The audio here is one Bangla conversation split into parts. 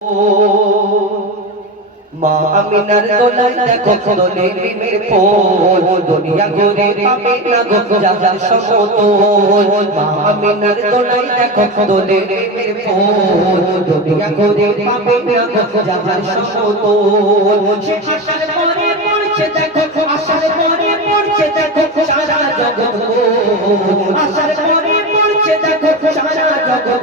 মা আমিনার দোলায় দেখো দোলে প্রেমের ফুল দুনিয়া ঘুরে পাবে না গো যাবার সমতল মা আমিনার দোলায় দেখো দোলে প্রেমের ফুল দুনিয়া ঘুরে পাবে না গো যাবার সমতল সে আশার পরে পড়ছে দেখো আশার পরে পড়ছে দেখো সারা জগৎ আশার পরে পড়ছে দেখো সারা জগৎ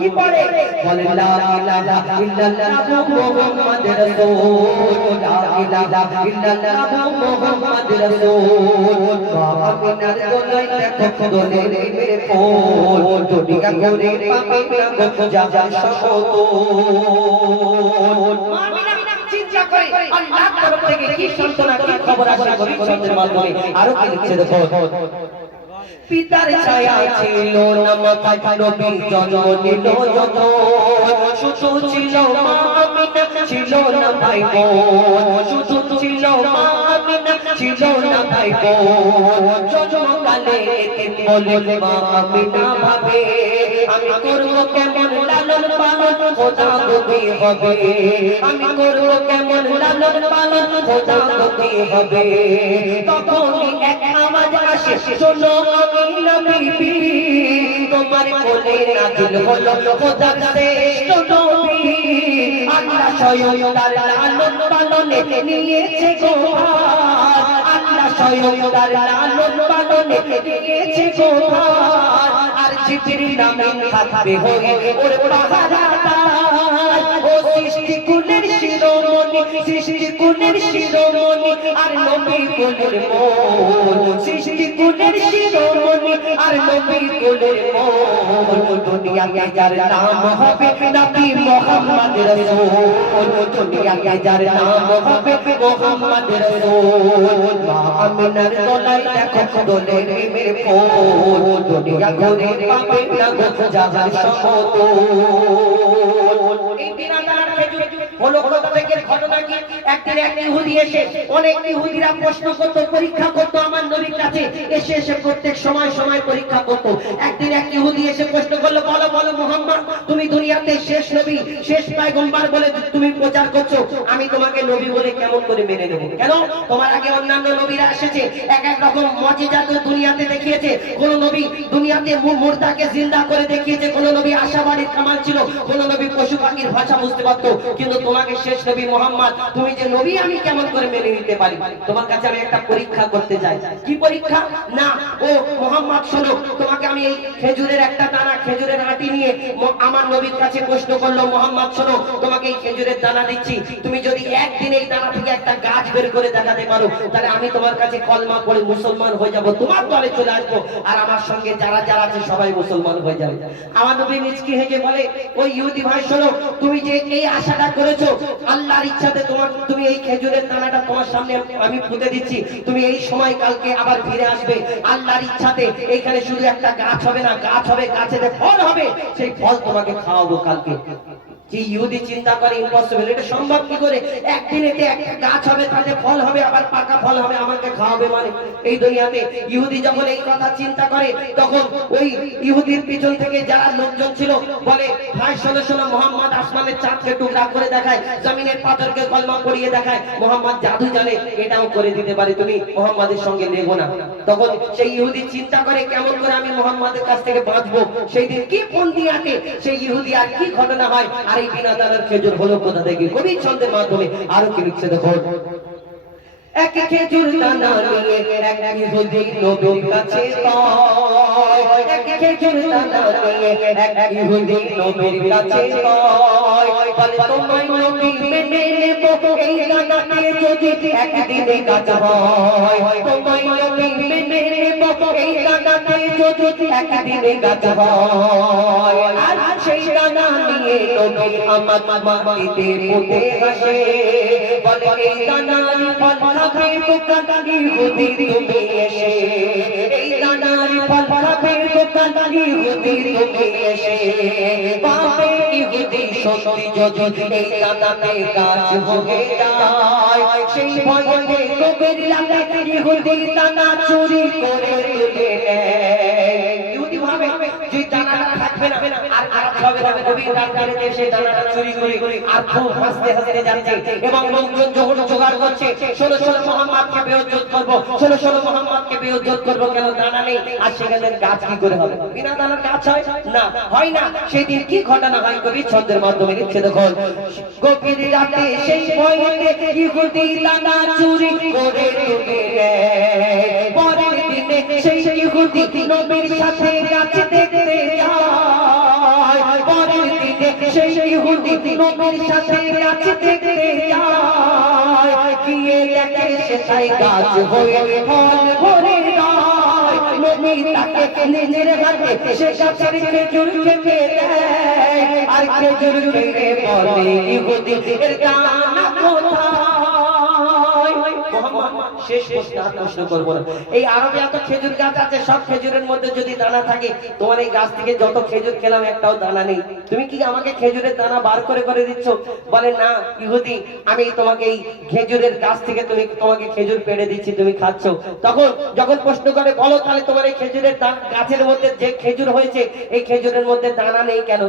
কি পড়ে বলে লা ইলাহা ইল্লাল্লাহ মুহাম্মাদুর রাসূল লা ইলাহা ইল্লাল্লাহ মুহাম্মাদুর রাসূল আমিনার দোলায় দেখো দোলে প্রেমের ফুল দুনিয়া ঘুরে পাবে না গো যাবার সমতল আমিনা চিন্তা করে আল্লাহর তরফ থেকে কি সান্তনা কি খবর আসে ভবিষ্যতের মাধ্যমে আরো কি লিখছে দেখো পিতার ছায়া ছিল না মাথায় নবী জন্ম নিল যত শুধু ছিল মা আমিনা ছিল না ভাই বোন শুধু ছিল মা আমিনা ছিল না ভাই বোন জন্মকালে এতিম বলে মা আমিনা ভাবে আমি করব কেমন লালন পালন খোদা গতি হবে আমি করব কেমন লালন পালন খোদা গতি হবে তখনই এক আওয়াজ আসে শোনো আমিনা বিবি তোমার কোলে নাজিল হলো খোদার শ্রেষ্ঠ নবী আল্লাহ স্বয়ং তার লালন পালনে নিয়েছে গো আল্লাহ স্বয়ং তার লালন পালনে নিয়েছে গো আর জিবরিল আমিন থাকবে হয়ে ওর পাহারাদার ও সৃষ্টি কুলের শিরোমণি সৃষ্টি কুলের শিরোমণি আর নবী কুলের মন সৃষ্টি কুলের শিরোমণি আর নবী কুলের মন দুনিয়াতে যার নাম হবে নবী মুহাম্মদ রাসূল দুনিয়াতে যার নাম হবে মুহাম্মদ রাসূল মা আমিনার দোলায় দেখো দোলে প্রেমের ফুল দুনিয়া ঘুরে পাবে না গো যাবার সমতল এই বিরাদার খেজুর হলো কোথা থেকে ঘটনা কি একদিন এক ইহুদি এসে অনেক ইহুদিরা প্রশ্ন করত পরীক্ষা করত আমার নবীর কাছে এসে এসে প্রত্যেক সময় সময় পরীক্ষা করত একদিন এক ইহুদি এসে প্রশ্ন করলো বলো বলো মুহাম্মদ তুমি দুনিয়াতে শেষ নবী শেষ পয়গম্বর বলে তুমি প্রচার করছো আমি তোমাকে নবী বলে কেমন করে মেনে নেব কেন তোমার আগে অন্যান্য নবীরা এসেছে এক এক রকম মুজিজা তো দুনিয়াতে দেখিয়েছে কোন নবী দুনিয়াতে মুর্দাকে জিন্দা করে দেখিয়েছে কোন নবী আশাবাড়ির কামাল ছিল কোন নবী পশু পাখির ভাষা বুঝতে পারতো কিন্তু তোমাকে শেষ নবী মুহাম্মদ তুমি যে নবী আমি কেমন করে মেনে নিতে পারি তোমার কাছে আমি একটা পরীক্ষা করতে চাই কি পরীক্ষা না ও মুহাম্মদ শোনো তোমাকে আমি এই খেজুরের একটা দানা খেজুরের আটি নিয়ে আমার নবীর কাছে প্রশ্ন করলো মুহাম্মদ শোনো তোমাকে এই খেজুরের দানা দিচ্ছি তুমি যদি একদিন এই দানা থেকে একটা গাছ বের করে দেখাতে পারো তাহলে আমি তোমার কাছে কলমা পড়ে মুসলমান হয়ে যাব তোমার দলে চলে আসবো আর আমার সঙ্গে যারা যারা আছে সবাই মুসলমান হয়ে যাবে আমার নবী মিচকি হেসে বলে ওই ইহুদি ভাই শোনো তুমি যে এই আশাটা করেছো আল্লাহর ইচ্ছাতে তুমি এই খেজুরের দানাটা তোমার সামনে আমি পুঁতে দিচ্ছি তুমি এই সময় কালকে আবার ফিরে আসবে আল্লাহর ইচ্ছাতে এইখানে শুধু একটা গাছ হবে না গাছ হবে গাছেতে ফল হবে সেই ফল তোমাকে খাওয়াবো কালকে কি ইহুদি চিন্তা করে ইম্পসিবল এটা সম্ভব কি করে একদিনেতে একটা গাছ হবে তাতে ফল হবে আবার পাকা ফল হবে আমাকে খাওয়াবে মানে এই দুনিয়াতে ইহুদি যখন এই কথা চিন্তা করে তখন ওই ইহুদির পিছন থেকে যারা লোকজন ছিল বলে ভাই শোনো শোনো মুহাম্মদ আসমানের চাঁদকে টুকরা করে দেখায় জমিনের পাথরকে কলমা পড়িয়ে দেখায় মুহাম্মদ জাদু জানে এটাও করে দিতে পারে তুমি মুহাম্মাদের সঙ্গে লেগো না তখন সেই ইহুদি চিন্তা করে কেমন করে আমি মুহাম্মাদের কাছ থেকে বাঁচবো সেই দিন কি ফন্দি আটে সেই ইহুদি আর কি ঘটনা হয় আর এই বিনাদানের খেজুর হলো কোথা থেকে কবি ছন্দের মাধ্যমে আরো কি লিখছে দেখো এক খেজুর দানা নিয়ে এক ইহুদি নবীর কাছে যায় এক খেজুর দানা নিয়ে এক ইহুদি নবীর কাছে যায় বলে তোমায় নবী মেনে নেব এই দানা নিয়ে যদি একদিনে গাছ হয় তোমায় নবী মেনে নেব এই দানা নিয়ে যদি একদিনে গাছ হয় আর সেই দানা নিয়ে নবী আমার মাটিতে পুঁতে হাসে বলে এই দানার ফল খাবে দোকানি ইহুদি তুমি এসে এই দানার ফল খাবে দোকানি ইহুদি তুমি এসে পাবে ইহুদি সত্যি যদি এই দানাতে গাছ হয়ে যায় সেই ভয়ে কবির লাগে ইহুদি দানা চুরি করে তুলে নেয় ইহুদি ভাবে যে দানাটা থাকবে না আর কাজ হবে না নবী রাত করে সেই দানাটা চুরি করে আর খুব হাসতে হাসতে যাচ্ছে এবং লোকজন যখন জোগাড় করছে ষোলো মুহাম্মদকে বেইজ্জত করব ষোলো মুহাম্মদকে বেইজ্জত করব কেন দানা নেই আর সেখানে গাছ কি করে হবে বিনা দানার গাছ হয় না হয় না সেই দিন কি ঘটনা হয় কবি ছন্দের মাধ্যমে লিখছে দেখুন গভীর রাতে সেই ভয়তে ইহুদি দানা চুরি করে তুলে নেয় পরের দিনে সেই ইহুদি নবীর সাথে গাছ দেখতে যায় পরের দিনে সেই ইহুদি নবীর সাথে গাছ দেখতে যায় গিয়ে দেখে সেটাই গাছ হয়ে ফল ভরে যায় নবী তাকে নিজের হাতে সে গাছের খেজুর খেতে দেয় আর খেজুর খেয়ে বলে ইহুদি এর দানা কোথায় শেষ প্রশ্ন করব না এই আরবে এত খেজুর গাছ আছে সব খেজুরের মধ্যে যদি দানা থাকে তোমার এই গাছ থেকে যত খেজুর খেলাম একটাও দানা নেই তুমি কি আমাকে খেজুরের দানা বার করে দিচ্ছ বলে না ইহুদি আমি তোমাকে এই খেজুরের গাছ থেকে তোমাকে খেজুর পেড়ে দিচ্ছি তুমি খাচ্ছ তখন যখন প্রশ্ন করে বলো তাহলে তোমার এই খেজুরের গাছের মধ্যে যে খেজুর হয়েছে এই খেজুরের মধ্যে দানা নেই কেন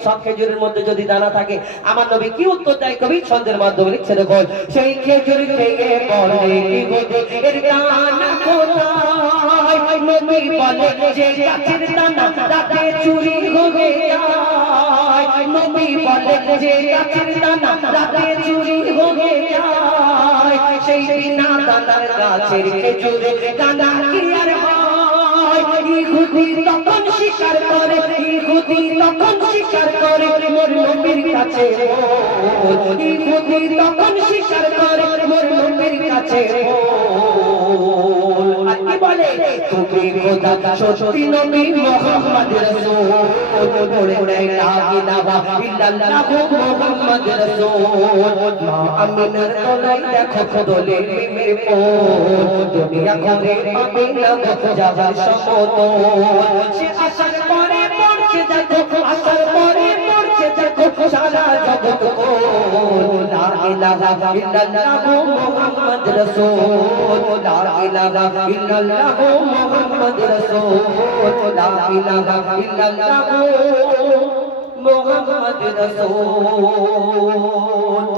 সব খেজুরের মধ্যে যদি দানা থাকে আমার নবী কি উত্তর দেয় কবি ছন্দের মাধ্যমে লিখছে দেখুন সেই খেজুর খেয়ে বলে এর দানা কোথায় নবী বলে যে গাছের দানা রাতে চুরি হয়ে যায় নবী বলে যে গাছের দানা রাতে চুরি হয়ে যায় সেই বিনা দানার গাছের খেজুরে দানা কি আর হয় ইহুদি তখন স্বীকার করে ইহুদি তখন স্বীকার করে মোর নবীর কাছে ইহুদি তখন স্বীকার করে মোর নবীর কাছে কি বলে তুমি খোদা সত্যি নবী মুহাম্মদ রাসূল বলে লা ইলাহা ইল্লাল্লাহ মুহাম্মদ রাসূল মা আমিনার তলায় দেখো দোলে প্রেমের পোল দুনিয়া ঘুরে পাবে না যাবার সমতল সে আসার পরে পড়ছে দেখো আসার পরে পড়ছে দেখো সারা জগৎ কো লা ইলাহা ইল্লাল্লাহ মুহাম্মদ রাসূল লা ইলাহা ইল্লাল্লাহ মুহাম্মদ রাসূল লা ইলাহা ইল্লাল্লাহ মুহাম্মদ রাসূল